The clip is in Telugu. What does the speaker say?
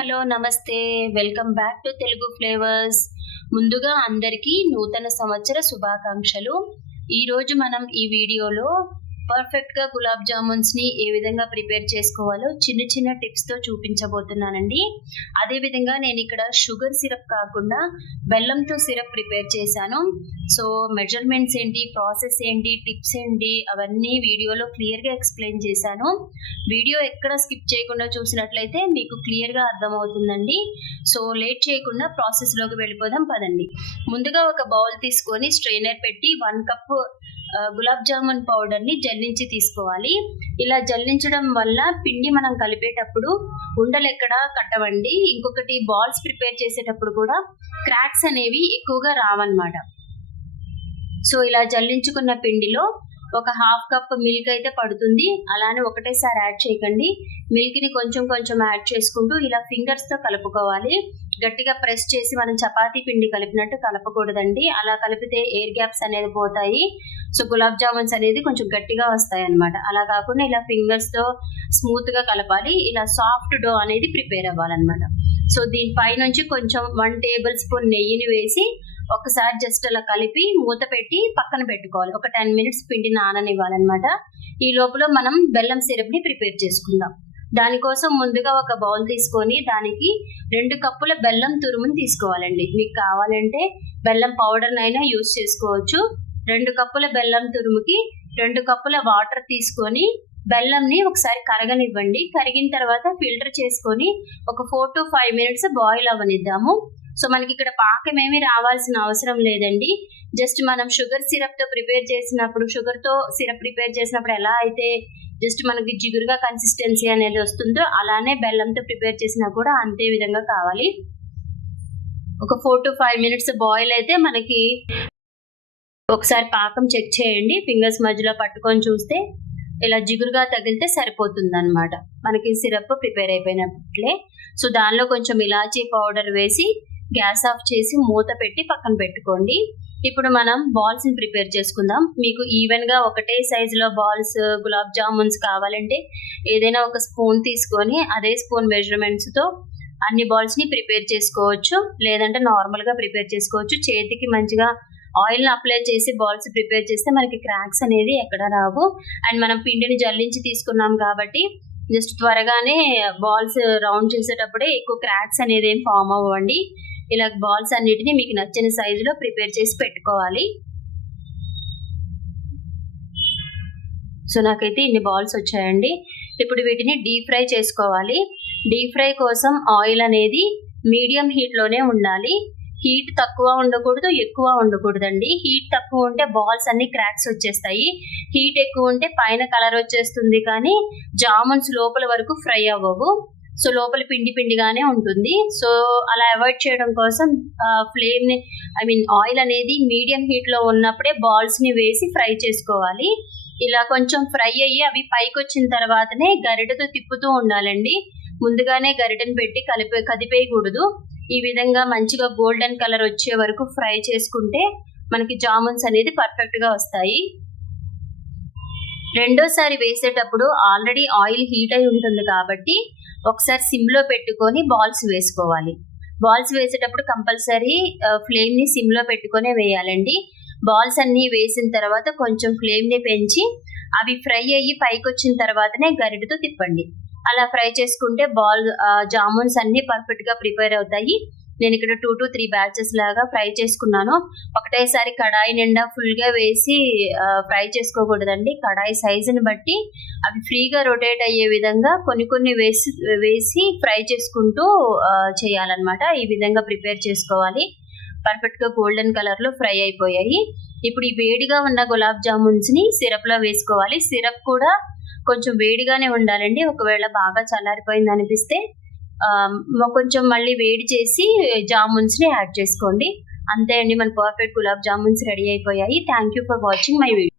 హలో నమస్తే. Welcome back to Telugu flavours. ముందుగా అందరికీ నూతన సంవత్సర శుభాకాంక్షలు. ఈరోజు మనం ఈ వీడియోలో పర్ఫెక్ట్‌గా గులాబ్ జామున్స్‌ని ఏ విధంగా ప్రిపేర్ చేసుకోవాలో చిన్న చిన్న టిప్స్‌తో చూపించబోతున్నానండి. అదే విధంగా నేనిక్కడ షుగర్ సిరప్ కాకుండా బెల్లంతో సిరప్ ప్రిపేర్ చేశాను. సో మెజర్‌మెంట్స్ ఏంటి, ప్రాసెస్ ఏంటి, టిప్స్ ఏంటి అవన్నీ వీడియోలో క్లియర్‌గా ఎక్స్‌ప్లెయిన్ చేశాను. వీడియో ఎక్కడ స్కిప్ చేయకుండా చూసినట్లయితే మీకు క్లియర్‌గా అర్థమవుతుందండి. సో లేట్ చేయకుండా ప్రాసెస్‌లోకి వెళ్ళిపోదాం పదండి. ముందుగా ఒక బౌల్ తీసుకొని స్ట్రెయినర్ పెట్టి 1 కప్ గులాబ్ జామున్ పౌడర్‌ని జల్లించి తీసుకోవాలి. ఇలా జల్లించడం వల్ల పిండి మనం కలిపేటప్పుడు ఉండలెక్కడా కట్టవండి. ఇంకొకటి బాల్స్ ప్రిపేర్ చేసేటప్పుడు కూడా క్రాక్స్ అనేవి ఎక్కువగా రావన్నమాట. సో ఇలా జల్లించుకున్న పిండిలో ఒక హాఫ్ కప్ మిల్క్ అయితే పడుతుంది. అలానే ఒకటేసారి యాడ్ చేయకండి. మిల్క్‌ని కొంచెం కొంచెం యాడ్ చేసుకుంటూ ఇలా ఫింగర్స్‌తో కలుపుకోవాలి. గట్టిగా ప్రెస్ చేసి మనం చపాతీ పిండి కలిపినట్టు కలపకూడదండి. అలా కలిపితే ఎయిర్ గ్యాప్స్ అనేది పోతాయి. సో గులాబ్ జామున్స్ అనేది కొంచెం గట్టిగా వస్తాయన్నమాట. అలా కాకుండా ఇలా ఫింగర్స్‌తో స్మూత్‌గా కలపాలి. ఇలా సాఫ్ట్ డో అనేది ప్రిపేర్ అవ్వాలన్నమాట. సో దీనిపై నుంచి కొంచెం 1 టేబుల్ స్పూన్ నెయ్యిని వేసి ఒకసారి జస్ట్ అలా కలిపి మూత పెట్టి పక్కన పెట్టుకోవాలి. ఒక 10 మినిట్స్ పిండి నాననివ్వాలన్నమాట. ఈ లోపల మనం బెల్లం సిరప్‌ని ప్రిపేర్ చేసుకుందాం. దానికోసం ముందుగా ఒక బౌల్ తీసుకొని దానికి 2 కప్పుల బెల్లం తురుముని తీసుకోవాలండి. మీకు కావాలంటే బెల్లం పౌడర్‌నైనా యూజ్ చేసుకోవచ్చు. 2 కప్పుల బెల్లం తురుముకి 2 కప్పుల వాటర్ తీసుకొని బెల్లంని ఒకసారి కరగనివ్వండి. కరిగిన తర్వాత ఫిల్టర్ చేసుకొని ఒక 4 to 5 మినిట్స్ బాయిల్ అవ్వనిద్దాము. సో మనకి ఇక్కడ పాకం ఏమీ రావాల్సిన అవసరం లేదండి. జస్ట్ మనం షుగర్ సిరప్‌తో ప్రిపేర్ చేసినప్పుడు, షుగర్‌తో సిరప్ ప్రిపేర్ చేసినప్పుడు ఎలా అయితే జస్ట్ మనకి జిగురుగా కన్సిస్టెన్సీ అనేది వస్తుందో అలానే బెల్లంతో ప్రిపేర్ చేసినా కూడా అంతే విధంగా కావాలి. ఒక 4 to 5 మినిట్స్ బాయిల్ అయితే మనకి ఒకసారి పాకం చెక్ చేయండి. ఫింగర్స్ మధ్యలో పట్టుకొని చూస్తే ఇలా జిగురుగా తగిలితే సరిపోతుందన్నమాట. మనకి సిరప్ ప్రిపేర్ అయిపోయినట్లే. సో దానిలో కొంచెం ఇలాచీ పౌడర్ వేసి గ్యాస్ ఆఫ్ చేసి మూత పెట్టి పక్కన పెట్టుకోండి. ఇప్పుడు మనం బాల్స్‌ని ప్రిపేర్ చేసుకుందాం. మీకు ఈవెన్‌గా ఒకటే సైజులో బాల్స్ గులాబ్ జామున్స్ కావాలంటే ఏదైనా ఒక స్పూన్ తీసుకొని అదే స్పూన్ మెజర్‌మెంట్స్‌తో అన్ని బాల్స్‌ని ప్రిపేర్ చేసుకోవచ్చు. లేదంటే నార్మల్‌గా ప్రిపేర్ చేసుకోవచ్చు. చేతికి మంచిగా ఆయిల్‌ని అప్లై చేసి బాల్స్ ప్రిపేర్ చేస్తే మనకి క్రాక్స్ అనేది ఎక్కడ రావు. అండ్ మనం పిండిని జల్లించి తీసుకున్నాం కాబట్టి జస్ట్ త్వరగానే బాల్స్ రౌండ్ చేసేటప్పుడే ఎక్కువ క్రాక్స్ అనేది ఏం ఫామ్ అవ్వండి. ఇలా బాల్స్ అన్నిటిని మీకు నచ్చిన సైజులో ప్రిపేర్ చేసి పెట్టుకోవాలి. సో నాకైతే ఇన్ని బాల్స్ వచ్చాయండి. ఇప్పుడు వీటిని డీప్ ఫ్రై చేసుకోవాలి. డీప్ ఫ్రై కోసం ఆయిల్ అనేది మీడియం హీట్‌లోనే ఉండాలి. హీట్ తక్కువ ఉండకూడదు, ఎక్కువ ఉండకూడదండి. హీట్ తక్కువ ఉంటే బాల్స్ అన్ని క్రాక్స్ వచ్చేస్తాయి. హీట్ ఎక్కువ ఉంటే పైన కలర్ వచ్చేస్తుంది కానీ జామున్స్ లోపల వరకు ఫ్రై అవ్వవు. సో లోపల పిండి పిండిగానే ఉంటుంది. సో అలా అవాయిడ్ చేయడం కోసం ఫ్లేమ్‌ని ఆయిల్ అనేది మీడియం హీట్‌లో ఉన్నప్పుడే బాల్స్‌ని వేసి ఫ్రై చేసుకోవాలి. ఇలా కొంచెం ఫ్రై అయ్యి అవి పైకొచ్చిన తర్వాతనే గరిటెతో తిప్పుతూ ఉండాలండి. ముందుగానే గరిటెను పెట్టి కదిపేయకూడదు. ఈ విధంగా మంచిగా గోల్డెన్ కలర్ వచ్చే వరకు ఫ్రై చేసుకుంటే మనకి జామున్స్ అనేది పర్ఫెక్ట్‌గా వస్తాయి. రెండోసారి వేసేటప్పుడు ఆల్రెడీ ఆయిల్ హీట్ అయి ఉంటుంది కాబట్టి ఒకసారి సిమ్‌లో పెట్టుకొని బాల్స్ వేసుకోవాలి. బాల్స్ వేసేటప్పుడు కంపల్సరీ ఫ్లేమ్‌ని సిమ్‌లో పెట్టుకొనే వేయాలండి. బాల్స్ అన్నీ వేసిన తర్వాత కొంచెం ఫ్లేమ్‌ని పెంచి అవి ఫ్రై అయ్యి పైకొచ్చిన తర్వాతనే గరిటెతో తిప్పండి. అలా ఫ్రై చేసుకుంటే జామున్స్ అన్నీ పర్ఫెక్ట్‌గా ప్రిపేర్ అవుతాయి. నేను ఇక్కడ 2 to 3 బ్యాచెస్ లాగా ఫ్రై చేసుకున్నాను. ఒకటేసారి కడాయి నిండా ఫుల్‌గా వేసి ఫ్రై చేసుకోకూడదండి. కడాయి సైజుని బట్టి అవి ఫ్రీగా రొటేట్ అయ్యే విధంగా కొన్ని కొన్ని వేసి ఫ్రై చేసుకుంటూ చేయాలన్నమాట. ఈ విధంగా ప్రిపేర్ చేసుకోవాలి. పర్ఫెక్ట్‌గా గోల్డెన్ కలర్‌లో ఫ్రై అయిపోయాయి. ఇప్పుడు ఈ వేడిగా ఉన్న గులాబ్ జామున్స్‌ని సిరప్‌లో వేసుకోవాలి. సిరప్ కూడా కొంచెం వేడిగానే ఉండాలండి. ఒకవేళ బాగా చల్లారిపోయింది అనిపిస్తే కొంచెం మళ్ళీ వేడి చేసి జామున్స్‌ని యాడ్ చేసుకోండి. అంతే అండి, మన పర్ఫెక్ట్ గులాబ్ జామున్స్ రెడీ అయిపోయాయి. Thank you for watching my video.